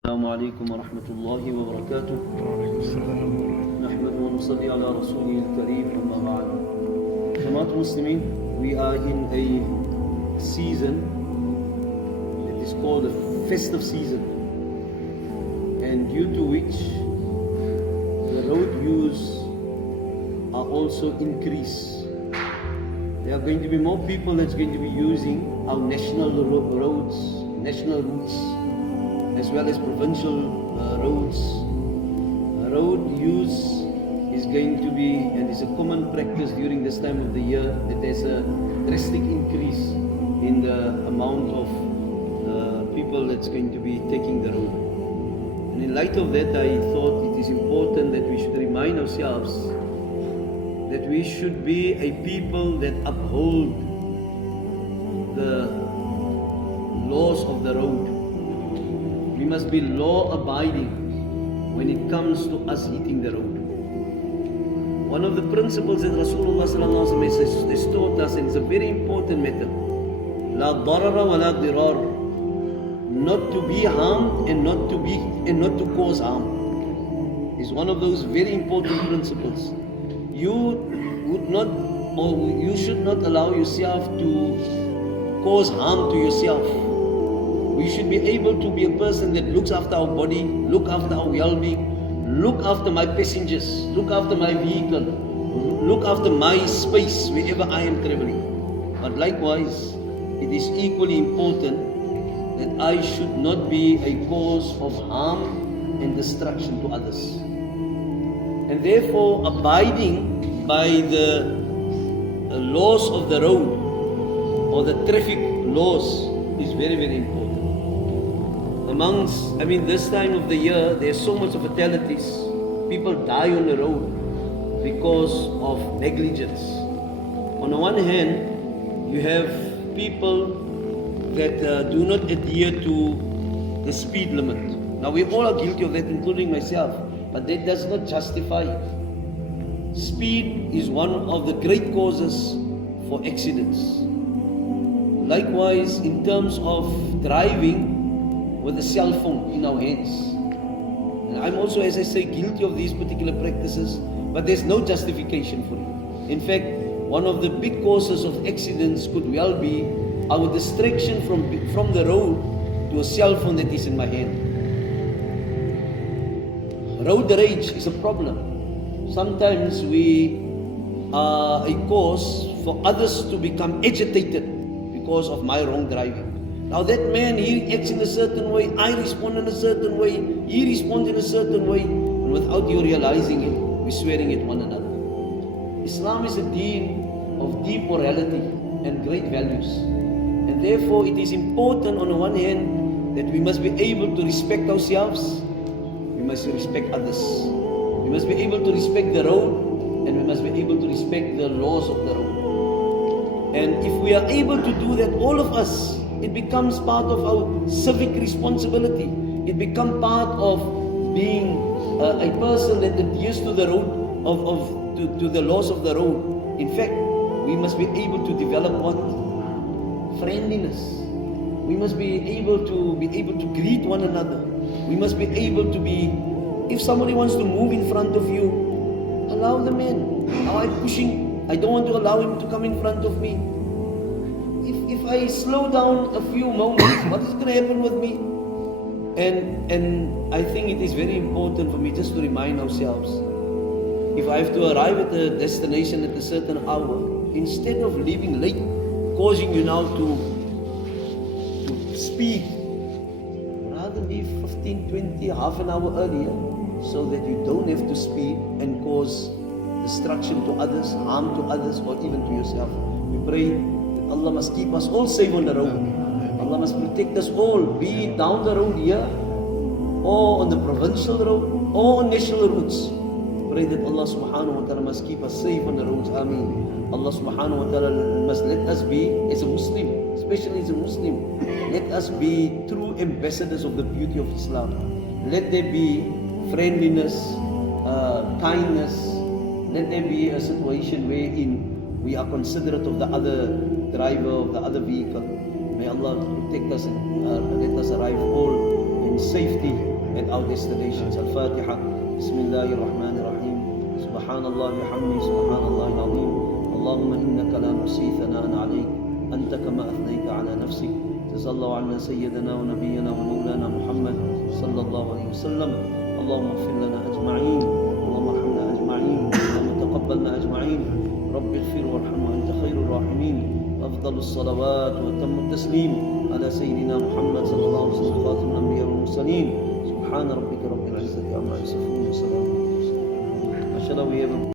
السلام عليكم ورحمة الله وبركاته. وعليكم السلام ورحمة نحمد ونصلي على رسوله الكريم أما بعد. Jamaat Muslimin, we are in a season that is called the festive season, and due to which the road use are also increased. There are going to be more people that's going to be using our national roads, national routes, as well as provincial roads. Road use is going to be, and it's a common practice during this time of the year, that there's a drastic increase in the amount of people that's going to be taking the road. And in light of that, I thought it is important that we should remind ourselves that we should be a people that uphold the laws of the road. We must be law-abiding when it comes to us hitting the road. One of the principles that Rasulullah has taught us, and it's a very important matter, La darara wa la dirar, not to be harmed and not to cause harm, is one of those very important principles. You would not, or you should not allow yourself to cause harm to yourself. We should be able to be a person that looks after our body, look after our well-being, look after my passengers, look after my vehicle, look after my space wherever I am traveling. But likewise, it is equally important that I should not be a cause of harm and destruction to others. And therefore, abiding by the laws of the road or the traffic laws is very, very important. This time of the year, there's so much of fatalities. People die on the road because of negligence. On the one hand, you have people that do not adhere to the speed limit. Now, we all are guilty of that, including myself, but that does not justify it. Speed is one of the great causes for accidents. Likewise, in terms of driving with a cell phone in our hands. And I'm also, as I say, guilty of these particular practices, but there's no justification for it. In fact, one of the big causes of accidents could well be our distraction from the road to a cell phone that is in my hand. Road rage is a problem. Sometimes we are a cause for others to become agitated because of my wrong driving. Now that man, he acts in a certain way, I respond in a certain way, he responds in a certain way, and without you realizing it, we're swearing at one another. Islam is a deen of deep morality and great values. And therefore it is important on the one hand that we must be able to respect ourselves, we must respect others. We must be able to respect the road, and we must be able to respect the laws of the road. And if we are able to do that, all of us, it becomes part of our civic responsibility. It becomes part of being a person that adheres to the road, to the laws of the road. In fact, we must be able to develop what? Friendliness. We must be able to greet one another. We must be able to be, if somebody wants to move in front of you, allow them in. Now I'm pushing, I don't want to allow him to come in front of me. If I slow down a few moments, what is going to happen with me? And I think it is very important for me just to remind ourselves, if I have to arrive at a destination at a certain hour, instead of leaving late, causing you now to speed, rather leave 15, 20, half an hour earlier, so that you don't have to speed and cause destruction to others, harm to others, or even to yourself. We pray Allah must keep us all safe on the road. Allah must protect us all, be it down the road here, or on the provincial road, or on national roads. Pray that Allah subhanahu wa ta'ala must keep us safe on the roads. Ameen. Allah subhanahu wa ta'ala must let us be, as a Muslim, especially as a Muslim, let us be true ambassadors of the beauty of Islam. Let there be friendliness, kindness. Let there be a situation wherein we are considerate of the other driver, of the other vehicle. May Allah protect us and let us arrive all in safety at our destinations. Al-Fatiha. Bismillahir Rahmanir Rahim. Subhanallah bihamdi, subhanallah al-azim. Allahumma innaka la nuhsi thana'an alayk. Anta kama athnayta ala nafsik. Jazallahu anna sayyidana wa nabiyyana wa mawlana Muhammad sallallahu alayhi wa sallam. Allahumma ighfir lana ajma'in. Allahumma arhamna ajma'in. Allahumma taqabbalna ajma'in. Rabbi ighfir warham wa anta khairur rahimin. أفضل الصلوات وتم التسليم على سيدنا محمد صلى الله عليه وسلم خاتم الأنبياء والمرسلين. سبحان ربك رب العزة عما يصفون وسلام على المرسلين.